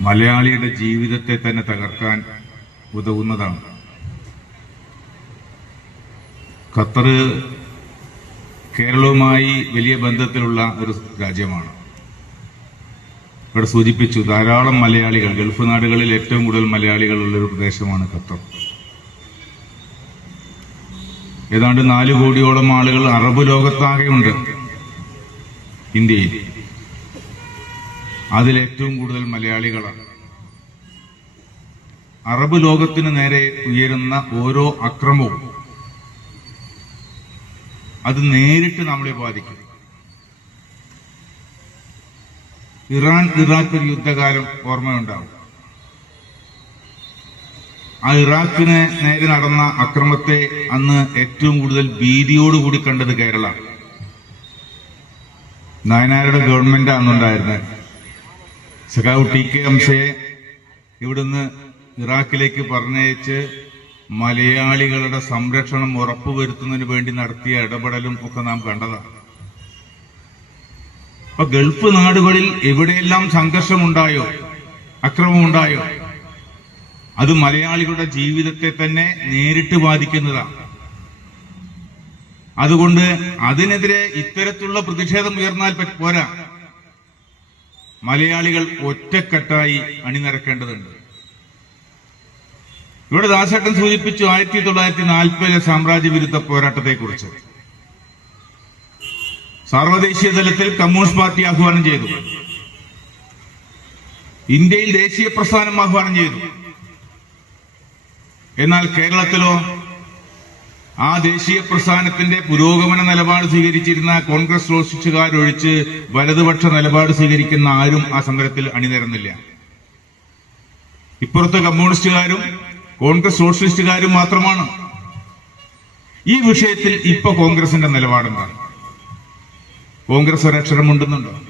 മലയാളിയുടെ ജീവിതത്തെ തന്നെ തകർക്കാൻ ഉതകുന്നതാണ്. ഖത്തർ കേരളവുമായി വലിയ ബന്ധത്തിലുള്ള ഒരു രാജ്യമാണ്. ഇവിടെ സൂചിപ്പിച്ചു ധാരാളം മലയാളികൾ ഗൾഫ് നാടുകളിൽ ഏറ്റവും കൂടുതൽ മലയാളികൾ ഉള്ള ഒരു പ്രദേശമാണ് ഖത്തർ. ഏതാണ്ട് നാല് കോടിയോളം ആളുകൾ അറബ് ലോകത്താകെയുണ്ട് ഇന്ത്യയിൽ. അതിൽ ഏറ്റവും കൂടുതൽ മലയാളികളാണ്. അറബ് ലോകത്തിന് നേരെ ഉയരുന്ന ഓരോ അക്രമവും അത് നേരിട്ട് നമ്മളെ ബാധിക്കും. ഇറാൻ ഇറാഖ് ഒരു യുദ്ധകാലം ഓർമ്മയുണ്ടാവും. ആ ഇറാഖിന് നേരെ നടന്ന അക്രമത്തെ അന്ന് ഏറ്റവും കൂടുതൽ ഭീതിയോടുകൂടി കണ്ടത് കേരള നായനാരുടെ ഗവൺമെന്റ് അന്നുണ്ടായിരുന്നത്. സഖാവ് ടി കെ അംശയെ ഇവിടുന്ന് ഇറാഖിലേക്ക് പറഞ്ഞയച്ച് മലയാളികളുടെ സംരക്ഷണം ഉറപ്പുവരുത്തുന്നതിന് വേണ്ടി നടത്തിയ ഇടപെടലും ഒക്കെ നാം കണ്ടതാണ്. ഇപ്പൊ ഗൾഫ് നാടുകളിൽ എവിടെയെല്ലാം സംഘർഷമുണ്ടായോ അക്രമമുണ്ടായോ അത് മലയാളികളുടെ ജീവിതത്തെ തന്നെ നേരിട്ട് ബാധിക്കുന്നതാണ്. അതുകൊണ്ട് അതിനെതിരെ ഇത്തരത്തിലുള്ള പ്രതിഷേധം ഉയർന്നാൽ പോരാ. മലയാളികൾ ഒറ്റക്കെട്ടായി അണിനിരക്കേണ്ടതുണ്ട്. ഇവിടെ ദാസേട്ടൻ സൂചിപ്പിച്ചു ആയിരത്തി തൊള്ളായിരത്തി നാൽപ്പതിലെ സാമ്രാജ്യ വിരുദ്ധ പോരാട്ടത്തെക്കുറിച്ച്. സാർവദേശീയ തലത്തിൽ കമ്മ്യൂണിസ്റ്റ് പാർട്ടി ആഹ്വാനം ചെയ്തു. ഇന്ത്യയിൽ ദേശീയ പ്രസ്ഥാനം ആഹ്വാനം ചെയ്തു. എന്നാൽ കേരളത്തിലോ ആ ദേശീയ പ്രസ്ഥാനത്തിന്റെ പുരോഗമന നിലപാട് സ്വീകരിച്ചിരുന്ന കോൺഗ്രസ് സോഷ്യലിസ്റ്റുകാരൊഴിച്ച് വലതുപക്ഷ നിലപാട് സ്വീകരിക്കുന്ന ആരും ആ സമരത്തിൽ അണിനിരന്നില്ല. ഇപ്പുറത്തെ കമ്മ്യൂണിസ്റ്റുകാരും കോൺഗ്രസ് സോഷ്യലിസ്റ്റുകാരും മാത്രമാണ്. ഈ വിഷയത്തിൽ ഇപ്പൊ കോൺഗ്രസിന്റെ നിലപാടെന്താണ് കോൺഗ്രസ് ഒരക്ഷരം ഉണ്ടെന്നുണ്ടോ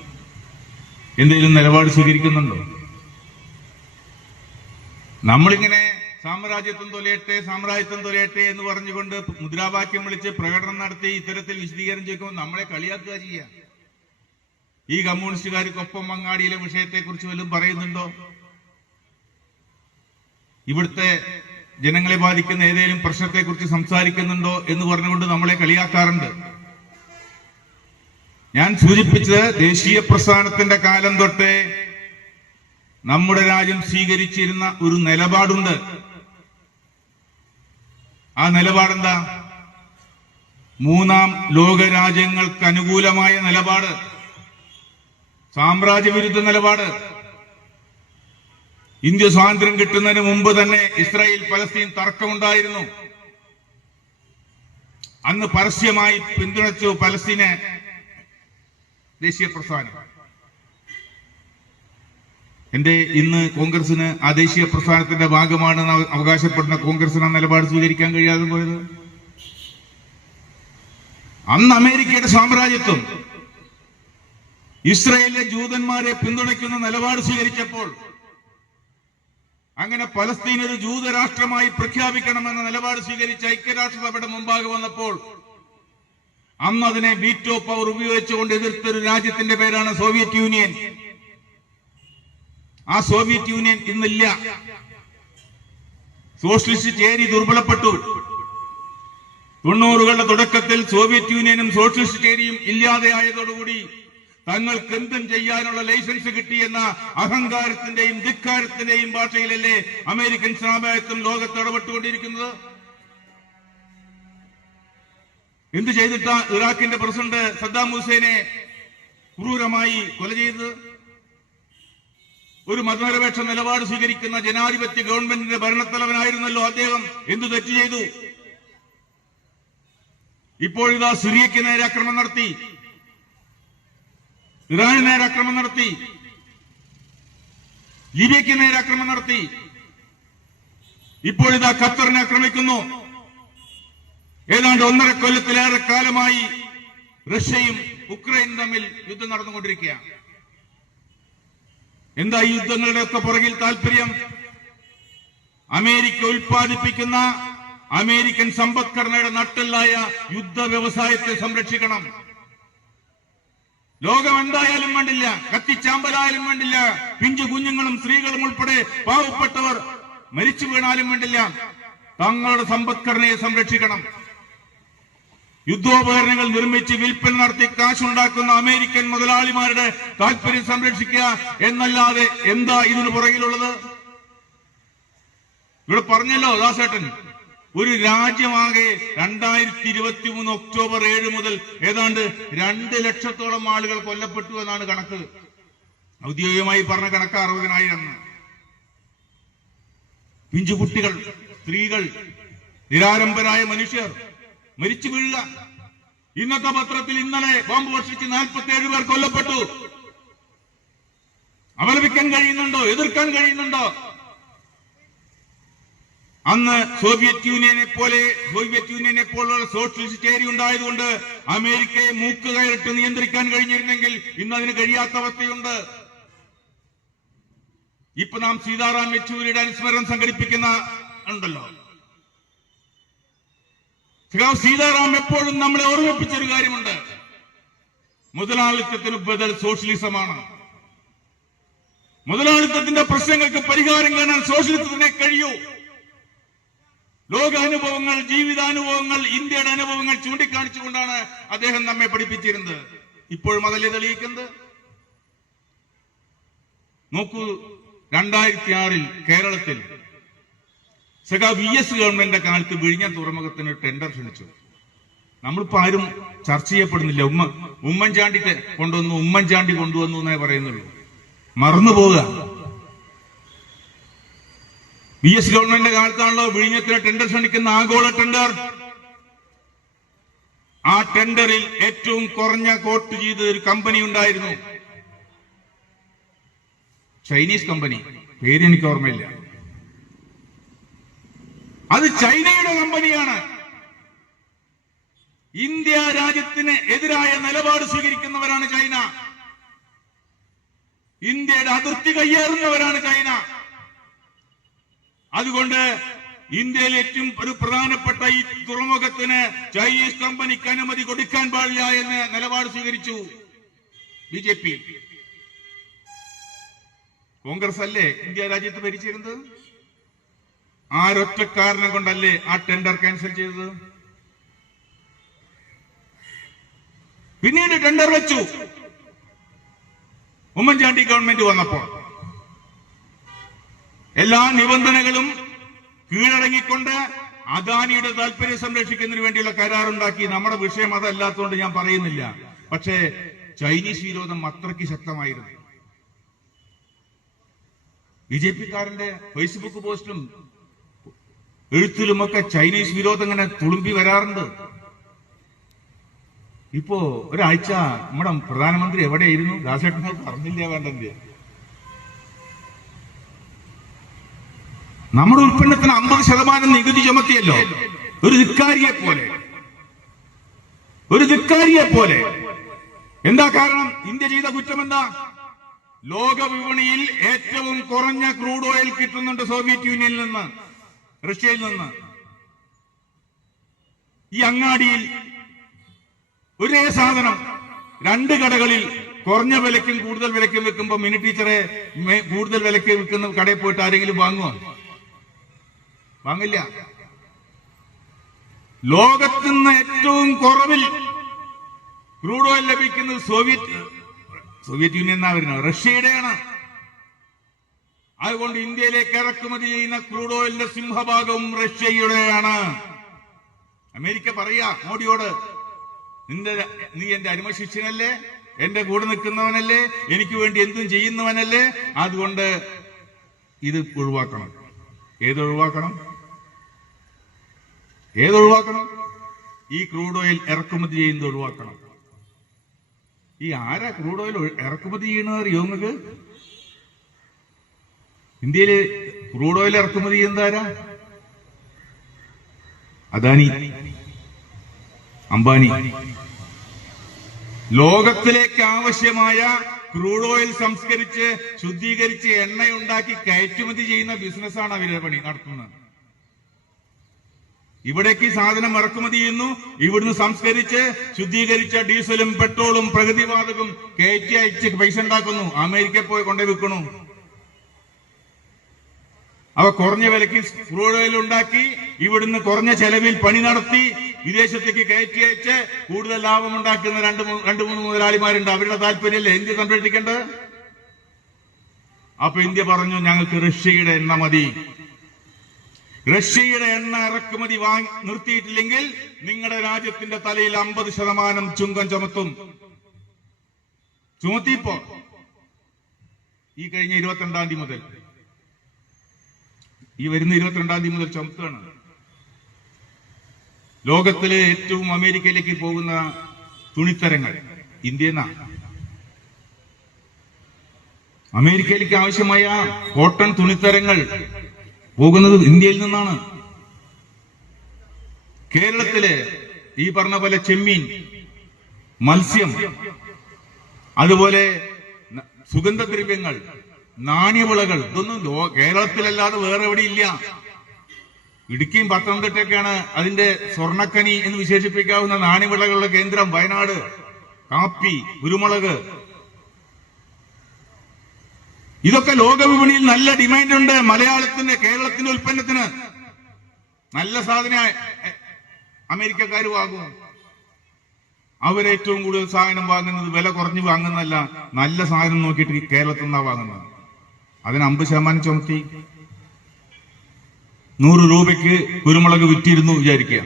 എന്തെങ്കിലും നിലപാട് സ്വീകരിക്കുന്നുണ്ടോ? നമ്മളിങ്ങനെ സാമ്രാജ്യത്വം തൊലയട്ടെ സാമ്രാജ്യത്വം തൊലയട്ടെ എന്ന് പറഞ്ഞുകൊണ്ട് മുദ്രാവാക്യം വിളിച്ച് പ്രകടനം നടത്തി ഇത്തരത്തിൽ വിശദീകരണം ചോദിക്കുമ്പോൾ നമ്മളെ കളിയാക്കുക ചെയ്യുക ഈ കമ്മ്യൂണിസ്റ്റുകാർക്കൊപ്പം മങ്ങാടിയിലെ വിഷയത്തെക്കുറിച്ച് വല്ലതും പറയുന്നുണ്ടോ? ഇവിടുത്തെ ജനങ്ങളെ ബാധിക്കുന്ന ഏതെങ്കിലും പ്രശ്നത്തെക്കുറിച്ച് സംസാരിക്കുന്നുണ്ടോ എന്ന് പറഞ്ഞുകൊണ്ട് നമ്മളെ കളിയാക്കാറുണ്ട്. ഞാൻ സൂചിപ്പിച്ചത് ദേശീയ പ്രസ്ഥാനത്തിന്റെ കാലം തൊട്ടേ നമ്മുടെ രാജ്യം സ്വീകരിച്ചിരുന്ന ഒരു നിലപാടുണ്ട്. ആ നിലപാടെന്താ? മൂന്നാം ലോകരാജ്യങ്ങൾക്ക് അനുകൂലമായ നിലപാട്. സാമ്രാജ്യവിരുദ്ധ നിലപാട്. ഇന്ത്യ സ്വാതന്ത്ര്യം കിട്ടുന്നതിന് മുമ്പ് തന്നെ ഇസ്രായേൽ പലസ്തീൻ തർക്കമുണ്ടായിരുന്നു. അന്ന് പരസ്യമായി പിന്തുണച്ചു പലസ്തീനെ ദേശീയ പ്രസ്ഥാനം. എന്റെ ഇന്ന് കോൺഗ്രസിന് ആ ദേശീയ പ്രസ്ഥാനത്തിന്റെ ഭാഗമാണെന്ന് അവ- അവകാശപ്പെടുന്ന കോൺഗ്രസിന് ആ നിലപാട് സ്വീകരിക്കാൻ കഴിയാതെ പോയത്? അന്ന് അമേരിക്കയുടെ സാമ്രാജ്യത്വം ഇസ്രയേലിലെ ജൂതന്മാരെ പിന്തുണയ്ക്കുന്ന നിലപാട് സ്വീകരിച്ചപ്പോൾ അങ്ങനെ പലസ്തീൻ ഒരു ജൂതരാഷ്ട്രമായി പ്രഖ്യാപിക്കണമെന്ന നിലപാട് സ്വീകരിച്ച ഐക്യരാഷ്ട്രസഭയുടെ മുമ്പാകെ വന്നപ്പോൾ അന്ന് അതിനെ വീറ്റോ പവർ ഉപയോഗിച്ചുകൊണ്ട് എതിർത്തൊരു രാജ്യത്തിന്റെ പേരാണ് സോവിയറ്റ് യൂണിയൻ. ആ സോവിയറ്റ് യൂണിയൻ ഇന്നില്ല. സോഷ്യലിസ്റ്റ് ചേരി ദുർബലപ്പെട്ടു. തൊണ്ണൂറുകളുടെ തുടക്കത്തിൽ സോവിയറ്റ് യൂണിയനും സോഷ്യലിസ്റ്റ് ചേരിയും ഇല്ലാതെയായതോടുകൂടി തങ്ങൾക്ക് എന്തും ചെയ്യാനുള്ള ലൈസൻസ് കിട്ടിയെന്ന അഹങ്കാരത്തിന്റെയും ധിക്കാരത്തിന്റെയും ഭാഷയിലല്ലേ അമേരിക്കൻ സാമ്രാജ്യത്വം ലോകത്ത് ഇടപെട്ടുകൊണ്ടിരിക്കുന്നത്? എന്ത് ചെയ്തിട്ടാ ഇറാഖിന്റെ പ്രസിഡന്റ് സദ്ദാം ഹുസൈനെ ക്രൂരമായി കൊല ചെയ്തത്? ഒരു മതനിരപേക്ഷ നിലപാട് സ്വീകരിക്കുന്ന ജനാധിപത്യ ഗവൺമെന്റിന്റെ ഭരണത്തലവനായിരുന്നല്ലോ അദ്ദേഹം. എന്തു തെറ്റ് ചെയ്തു? ഇപ്പോഴിതാ സിറിയയ്ക്ക് നേരെ ആക്രമണം നടത്തി. ഇറാന് നേരെ ആക്രമണം നടത്തി. ലിബിയയ്ക്ക് നേരെ ആക്രമണം നടത്തി. ഇപ്പോഴിതാ ഖത്തറിനെ ആക്രമിക്കുന്നു. ഏതാണ്ട് ഒന്നര കൊല്ലത്തിലേറെ കാലമായി റഷ്യയും ഉക്രൈനും തമ്മിൽ യുദ്ധം നടന്നുകൊണ്ടിരിക്കുകയാണ്. എന്താ ഈ യുദ്ധങ്ങളുടെ ഒക്കെ പുറകിൽ താല്പര്യം? അമേരിക്ക ഉൽപ്പാദിപ്പിക്കുന്ന അമേരിക്കൻ സമ്പദ്ഘടനയുടെ നട്ടല്ലായ യുദ്ധ വ്യവസായത്തെ സംരക്ഷിക്കണം. ലോകം എന്തായാലും വേണ്ടില്ല കത്തിച്ചാമ്പലായാലും വേണ്ടില്ല പിഞ്ചു കുഞ്ഞുങ്ങളും സ്ത്രീകളും ഉൾപ്പെടെ പാവപ്പെട്ടവർ മരിച്ചു വീണാലും വേണ്ടില്ല തങ്ങളുടെ സമ്പദ്ഘടനയെ സംരക്ഷിക്കണം. യുദ്ധോപകരണങ്ങൾ നിർമ്മിച്ച് വിൽപ്പന നടത്തി കാശുണ്ടാക്കുന്ന അമേരിക്കൻ മുതലാളിമാരുടെ താല്പര്യം സംരക്ഷിക്കുക എന്നല്ലാതെ എന്താ ഇതിനു പുറകിലുള്ളത്? ഇവിടെ പറഞ്ഞല്ലോ ദാസേട്ടൻ ഒരു രാജ്യമാകെ രണ്ടായിരത്തി ഇരുപത്തി മൂന്ന് ഒക്ടോബർ ഏഴ് മുതൽ ഏതാണ്ട് രണ്ട് ലക്ഷത്തോളം ആളുകൾ കൊല്ലപ്പെട്ടു എന്നാണ് കണക്ക്. ഔദ്യോഗികമായി പറഞ്ഞ കണക്ക് അറുപതിനായിരം പിഞ്ചുകുട്ടികൾ സ്ത്രീകൾ നിരാരംഭരായ മനുഷ്യർ മരിച്ചു വീഴുക. ഇന്നത്തെ പത്രത്തിൽ ഇന്നലെ ബോംബ് വർഷിച്ച് നാൽപ്പത്തി ഏഴ് പേർ കൊല്ലപ്പെട്ടു. അപലപിക്കാൻ കഴിയുന്നുണ്ടോ? എതിർക്കാൻ കഴിയുന്നുണ്ടോ? അന്ന് സോവിയറ്റ് യൂണിയനെ പോലെ സോവിയറ്റ് യൂണിയനെ പോലുള്ള സോഷ്യലിസ്റ്റ് ചേരി ഉണ്ടായതുകൊണ്ട് അമേരിക്കയെ മൂക്ക് കയറിട്ട് നിയന്ത്രിക്കാൻ കഴിഞ്ഞിരുന്നെങ്കിൽ ഇന്ന് അതിന് കഴിയാത്ത അവസ്ഥയുണ്ട്. ഇപ്പൊ നാം സീതാറാം യെച്ചൂരിയുടെ അനുസ്മരണം സംഘടിപ്പിക്കുന്ന ഉണ്ടല്ലോ. സഖാവ് സീതാറാം എപ്പോഴും നമ്മളെ ഓർമ്മിപ്പിച്ചൊരു കാര്യമുണ്ട്. മുതലാളിത്തത്തിന് ബദൽ സോഷ്യലിസമാണ്. മുതലാളിത്തത്തിന്റെ പ്രശ്നങ്ങൾക്ക് പരിഹാരം കാണാൻ സോഷ്യലിസത്തിനെ കഴിയൂ. ലോകാനുഭവങ്ങൾ ജീവിതാനുഭവങ്ങൾ ഇന്ത്യയുടെ അനുഭവങ്ങൾ ചൂണ്ടിക്കാണിച്ചുകൊണ്ടാണ് അദ്ദേഹം നമ്മെ പഠിപ്പിച്ചിരുന്നത്. ഇപ്പോഴും അതല്ലേ തെളിയിക്കുന്നത്? നോക്കൂ രണ്ടായിരത്തി ആറിൽ കേരളത്തിൽ സഖാ വി എസ് ഗവൺമെന്റിന്റെ കാലത്ത് വിഴിഞ്ഞ തുറമുഖത്തിന് ടെൻഡർ ക്ഷണിച്ചു. നമ്മളിപ്പോ ആരും ചർച്ച ചെയ്യപ്പെടുന്നില്ല. ഉമ്മ ഉമ്മൻചാണ്ടി കൊണ്ടുവന്നു ഉമ്മൻചാണ്ടി കൊണ്ടുവന്നു എന്നേ പറയുന്നുള്ളൂ. മറന്നു പോവുക. വി എസ് ഗവൺമെന്റിന്റെ കാലത്താണല്ലോ വിഴിഞ്ഞത്തിന് ടെൻഡർ ക്ഷണിക്കുന്ന ആഗോള ടെൻഡർ. ആ ടെൻഡറിൽ ഏറ്റവും കുറഞ്ഞ കോട്ട് ചെയ്ത ഒരു കമ്പനി ഉണ്ടായിരുന്നു. Chinese company. പേര് എനിക്ക് ഓർമ്മയില്ല. അത് ചൈനയുടെ കമ്പനിയാണ്. ഇന്ത്യ രാജ്യത്തിന് എതിരായ നിലപാട് സ്വീകരിക്കുന്നവരാണ് ചൈന. ഇന്ത്യയുടെ അതിർത്തി കയ്യേറുന്നവരാണ് ചൈന. അതുകൊണ്ട് ഇന്ത്യയിൽ ഏറ്റവും ഒരു പ്രധാനപ്പെട്ട ഈ തുറമുഖത്തിന് ചൈനീസ് കമ്പനിക്ക് അനുമതി കൊടുക്കാൻ പാടില്ല എന്ന് നിലപാട് സ്വീകരിച്ചു ബി ജെ പി. കോൺഗ്രസ് അല്ലേ ഇന്ത്യ രാജ്യത്ത് ഭരിച്ചിരുന്നത്? ആരൊറ്റ കാരണം കൊണ്ടല്ലേ ആ ടെൻഡർ ക്യാൻസൽ ചെയ്തത്? പിന്നീട് ടെൻഡർ വെച്ചു. ഉമ്മൻചാണ്ടി ഗവൺമെന്റ് വന്നപ്പോൾ. എല്ലാ നിബന്ധനകളും കീഴടങ്ങിക്കൊണ്ട് അദാനിയുടെ താല്പര്യം സംരക്ഷിക്കുന്നതിന് വേണ്ടിയുള്ള കരാറുണ്ടാക്കി. നമ്മുടെ വിഷയം അതല്ലാത്തതുകൊണ്ട് ഞാൻ പറയുന്നില്ല. പക്ഷേ ചൈനീസ് വിരോധം അത്രയ്ക്ക് ശക്തമായിരുന്നു. ബി ജെ പിക്കാരന്റെ ഫേസ്ബുക്ക് പോസ്റ്റും എഴുത്തിലുമൊക്കെ ചൈനീസ് വിരോധം ഇങ്ങനെ തുളുമ്പി വരാറുണ്ട്. ഇപ്പോ ഒരാഴ്ച നമ്മുടെ പ്രധാനമന്ത്രി എവിടെയായിരുന്നു ദാസേട്ടൻ പറഞ്ഞില്ല വേണ്ടെങ്കിൽ. നമ്മുടെ ഉൽപ്പന്നത്തിന് അമ്പത് ശതമാനം നികുതി ചുമത്തിയല്ലോ. ഒരു ധിക്കാരിയെ പോലെ. ഒരു ധിക്കാരിയെ പോലെ. എന്താ കാരണം? ഇന്ത്യ ചെയ്ത കുറ്റം എന്താ ലോക വിപണിയിൽ ഏറ്റവും കുറഞ്ഞ ക്രൂഡ് ഓയിൽ കിട്ടുന്നുണ്ട് സോവിയറ്റ് യൂണിയനിൽ നിന്ന്. റഷ്യയിൽ നിന്ന്. ഈ അങ്ങാടിയിൽ ഒരേ സാധനം. രണ്ട് കടകളിൽ കുറഞ്ഞ വിലക്കും കൂടുതൽ വിലക്കും വെക്കുമ്പോൾ മിനി ടീച്ചറെ കൂടുതൽ വിലയ്ക്ക് വിൽക്കുന്ന കടയിൽ പോയിട്ട് ആരെങ്കിലും വാങ്ങുമോ വാങ്ങില്ല. ലോകത്തുനിന്ന് ഏറ്റവും കുറവിൽ ക്രൂഡ് ഓയിൽ ലഭിക്കുന്നത് സോവിയറ്റ് സോവിയറ്റ് യൂണിയൻ എന്നാ വരുന്നത്? റഷ്യയുടെയാണ്. അതുകൊണ്ട് ഇന്ത്യയിലേക്ക് ഇറക്കുമതി ചെയ്യുന്ന ക്രൂഡ് ഓയിലിന്റെ സിംഹഭാഗവും റഷ്യയുടെയാണ്. അമേരിക്ക പറയാ മോഡിയോട് നിന്റെ നീ എന്റെ അനുമശിഷ്യനല്ലേ എന്റെ കൂടെ നിൽക്കുന്നവനല്ലേ? എനിക്ക് വേണ്ടി എന്തും ചെയ്യുന്നവനല്ലേ? അതുകൊണ്ട് ഇത് ഒഴിവാക്കണം. ഏതൊഴിവാക്കണം ഏതൊഴിവാക്കണം ഈ ക്രൂഡ് ഓയിൽ ഇറക്കുമതി ചെയ്യുന്നത് ഒഴിവാക്കണം. ഈ ആരാ ക്രൂഡ് ഓയിൽ ഇറക്കുമതി ചെയ്യണത് അറിയോ നിങ്ങൾക്ക്? ഇന്ത്യയിൽ ക്രൂഡ് ഓയിൽ ഇറക്കുമതി ചെയ്യുന്നതാരാ അദാനി. അംബാനി. ലോകത്തിലേക്ക് ആവശ്യമായ ക്രൂഡ് ഓയിൽ സംസ്കരിച്ച് ശുദ്ധീകരിച്ച് എണ്ണയുണ്ടാക്കി കയറ്റുമതി ചെയ്യുന്ന ബിസിനസ്സാണ് അവരുടെ പണി നടത്തുന്നത്. ഇവിടേക്ക് സാധനം ഇറക്കുമതി ചെയ്യുന്നു. ഇവിടുന്ന് സംസ്കരിച്ച് ശുദ്ധീകരിച്ച ഡീസലും പെട്രോളും പ്രകൃതിവാതകം കയറ്റി അയച്ച് പൈസ ഉണ്ടാക്കുന്നു. അമേരിക്കയിൽ പോയി കൊണ്ടേ വിൽക്കണു അവ കുറഞ്ഞ വിലക്ക് ക്രൂഡ് ഓയിൽ ഉണ്ടാക്കി ഇവിടുന്ന് കുറഞ്ഞ ചെലവിൽ പണി നടത്തി വിദേശത്തേക്ക് കയറ്റി അയച്ച് കൂടുതൽ ലാഭം ഉണ്ടാക്കുന്ന രണ്ട് രണ്ടു രണ്ട് മൂന്ന് മുതലാളിമാരുണ്ട്. അവരുടെ താല്പര്യമല്ലേ ഇന്ത്യ സംരക്ഷിക്കേണ്ടത് അപ്പൊ ഇന്ത്യ പറഞ്ഞു ഞങ്ങൾക്ക് റഷ്യയുടെ എണ്ണ മതി. റഷ്യയുടെ എണ്ണ ഇറക്കുമതി വാങ്ങി നിർത്തിയിട്ടില്ലെങ്കിൽ നിങ്ങളുടെ രാജ്യത്തിന്റെ തലയിൽ അമ്പത് ശതമാനം ചുങ്കം ചുമത്തും. ചുമത്തിപ്പോ ഈ കഴിഞ്ഞ ഇരുപത്തിരണ്ടാം തീയതി മുതൽ. ഈ വരുന്ന ഇരുപത്തിരണ്ടാം തീയതി മുതൽ ചമത്താണ് ലോകത്തിലെ ഏറ്റവും അമേരിക്കയിലേക്ക് പോകുന്ന തുണിത്തരങ്ങൾ നിന്നാണ് അമേരിക്കയിലേക്ക് ആവശ്യമായ കോട്ടൺ തുണിത്തരങ്ങൾ പോകുന്നത് ഇന്ത്യയിൽ നിന്നാണ്. കേരളത്തിലെ ഈ പറഞ്ഞ പോലെ ചെമ്മീൻ മത്സ്യം അതുപോലെ സുഗന്ധദ്രവ്യങ്ങൾ നാണ്യവിളകൾ. ഇതൊന്നും കേരളത്തിലല്ലാതെ വേറെ എവിടെ ഇല്ല. ഇടുക്കിയും പത്തനംതിട്ടയൊക്കെയാണ് അതിന്റെ സ്വർണക്കനി എന്ന് വിശേഷിപ്പിക്കാവുന്ന നാണ്യവിളകളുടെ കേന്ദ്രം വയനാട്. കാപ്പി കുരുമുളക്. ഇതൊക്കെ ലോകവിപണിയിൽ നല്ല ഡിമാൻഡ് ഉണ്ട് മലയാളത്തിന്റെ കേരളത്തിന്റെ ഉൽപ്പന്നത്തിന്. നല്ല സാധന അമേരിക്കക്കാർ വാങ്ങും. അവരേറ്റവും കൂടുതൽ സാധനം വാങ്ങുന്നത് വില കുറഞ്ഞു വാങ്ങുന്നതല്ല നല്ല സാധനം നോക്കിയിട്ട് കേരളത്തിൽ നിന്നാണ് വാങ്ങുന്നത്. അതിന് അമ്പത് ശതമാനം ചുമത്തി നൂറ് രൂപയ്ക്ക് കുരുമുളക് വിറ്റിരുന്നു വിചാരിക്കുക.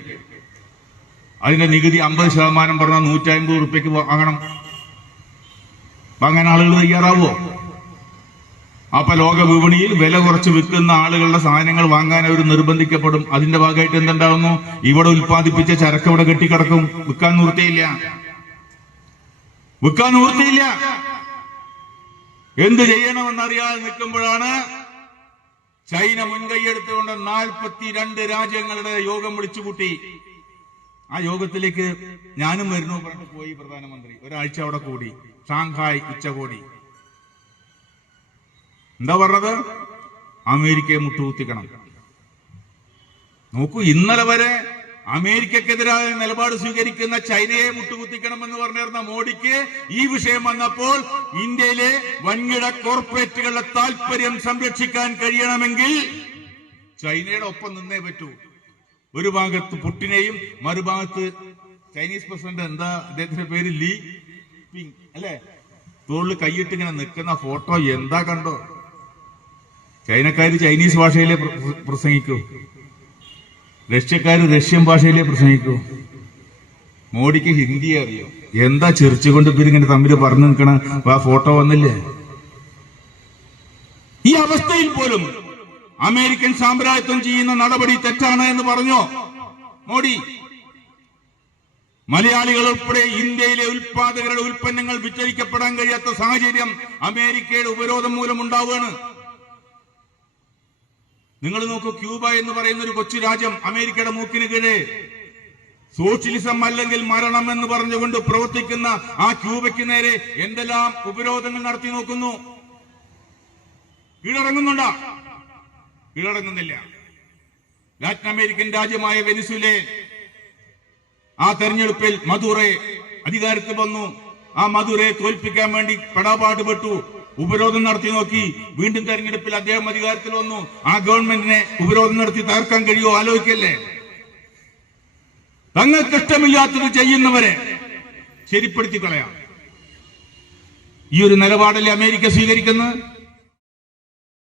അതിന്റെ നികുതി അമ്പത് ശതമാനം പറഞ്ഞാൽ നൂറ്റി അമ്പത് റുപ്യക്ക് വാങ്ങണം വാങ്ങാൻ ആളുകൾ തയ്യാറാവോ അപ്പൊ ലോക വിപണിയിൽ വില കുറച്ച് വിൽക്കുന്ന ആളുകളുടെ സാധനങ്ങൾ വാങ്ങാൻ അവർ നിർബന്ധിക്കപ്പെടും. അതിന്റെ ഭാഗമായിട്ട് എന്തുണ്ടാവുന്നു? ഇവിടെ ഉൽപ്പാദിപ്പിച്ച ചരക്ക് ഇവിടെ കെട്ടിക്കിടക്കും. വിൽക്കാൻ നിവൃത്തിയില്ല. വിൽക്കാൻ നിവൃത്തിയില്ല. എന്ത് ചെയ്യണമെന്നറിയാതെ നിൽക്കുമ്പോഴാണ് ചൈന മുൻകൈയെടുത്തുകൊണ്ട് നാൽപ്പത്തിരണ്ട് രാജ്യങ്ങളുടെ യോഗം വിളിച്ചുകൂട്ടി. ആ യോഗത്തിലേക്ക് ഞാനും വരുന്നു പറഞ്ഞിട്ട് പോയി പ്രധാനമന്ത്രി. ഒരാഴ്ച അവിടെ കൂടി. ഷാങ്ഹായ് ഉച്ചകോടി. എന്താ പറഞ്ഞത്? അമേരിക്കയെ മുട്ടുകുത്തിക്കണം. നോക്കൂ ഇന്നലെ വരെ അമേരിക്കക്കെതിരായ നിലപാട് സ്വീകരിക്കുന്ന ചൈനയെ മുട്ടുകുത്തിക്കണമെന്ന് പറഞ്ഞിരുന്ന മോഡിക്ക് ഈ വിഷയം വന്നപ്പോൾ ഇന്ത്യയിലെ വൻകിട കോർപ്പറേറ്റുകളുടെ താല്പര്യം സംരക്ഷിക്കാൻ കഴിയണമെങ്കിൽ ചൈനയുടെ ഒപ്പം നിന്നേ പറ്റൂ. ഒരു ഭാഗത്ത് പുട്ടിനെയും മറുഭാഗത്ത് ചൈനീസ് പ്രസിഡന്റ് എന്താ അദ്ദേഹത്തിന്റെ പേര്? ലീ പിങ് അല്ലെ? തോളിൽ കൈയിട്ട് ഇങ്ങനെ നിൽക്കുന്ന ഫോട്ടോ എന്താ കണ്ടോ? ചൈനക്കാര് ചൈനീസ് ഭാഷയിലെ പ്ര- പ്രസംഗിക്കൂ. റഷ്യക്കാര് റഷ്യൻ ഭാഷയിലേ പ്രസംഗിക്കൂ. മോഡിക്ക് ഹിന്ദി അറിയോ? എന്താ ചിരിച്ചുകൊണ്ട് ഇവരിങ്ങനെ തമ്മിൽ പറഞ്ഞു നിൽക്കണ? ആ ഫോട്ടോ വന്നില്ലേ? ഈ അവസ്ഥയിൽ പോലും അമേരിക്കൻ സാമ്രാജ്യത്വം ചെയ്യുന്ന നടപടി തെറ്റാണ് എന്ന് പറഞ്ഞോ? മോഡി മലയാളികൾ ഉൾപ്പെടെ ഇന്ത്യയിലെ ഉൽപാദകരുടെ ഉൽപ്പന്നങ്ങൾ വിറ്റഴിക്കപ്പെടാൻ കഴിയാത്ത സാഹചര്യം അമേരിക്കയുടെ ഉപരോധം മൂലം ഉണ്ടാവുകയാണ്. നിങ്ങൾ നോക്കൂ ക്യൂബ എന്ന് പറയുന്ന ഒരു കൊച്ചു രാജ്യം അമേരിക്കയുടെ മൂക്കിന് കീഴേ. സോഷ്യലിസം അല്ലെങ്കിൽ മരണം എന്ന് പറഞ്ഞുകൊണ്ട് പ്രവർത്തിക്കുന്ന ആ ക്യൂബയ്ക്ക് നേരെ എന്തെല്ലാം ഉപരോധങ്ങൾ നടത്തി നോക്കുന്നു? കീഴടങ്ങുന്നുണ്ടോ? കീഴടങ്ങുന്നില്ല. ലാറ്റിൻ അമേരിക്കൻ രാജ്യമായ വെനിസുലെ ആ തെരഞ്ഞെടുപ്പിൽ മധുറെ അധികാരത്തിൽ വന്നു. ആ മധുരയെ തോൽപ്പിക്കാൻ വേണ്ടി പെടാപാടുപെട്ടു. ഉപരോധം നടത്തി നോക്കി. വീണ്ടും തെരഞ്ഞെടുപ്പിൽ അദ്ദേഹം അധികാരത്തിൽ വന്നു. ആ ഗവൺമെന്റിനെ ഉപരോധം നടത്തി തകർക്കാൻ കഴിയുമോ? ആലോചിക്കല്ലേ? തങ്ങൾക്ക് ഇഷ്ടമില്ലാത്തത് ചെയ്യുന്നവരെ ശരിപ്പെടുത്തി കളയാം ഈ ഒരു നിലപാടല്ലേ അമേരിക്ക സ്വീകരിക്കുന്നത്?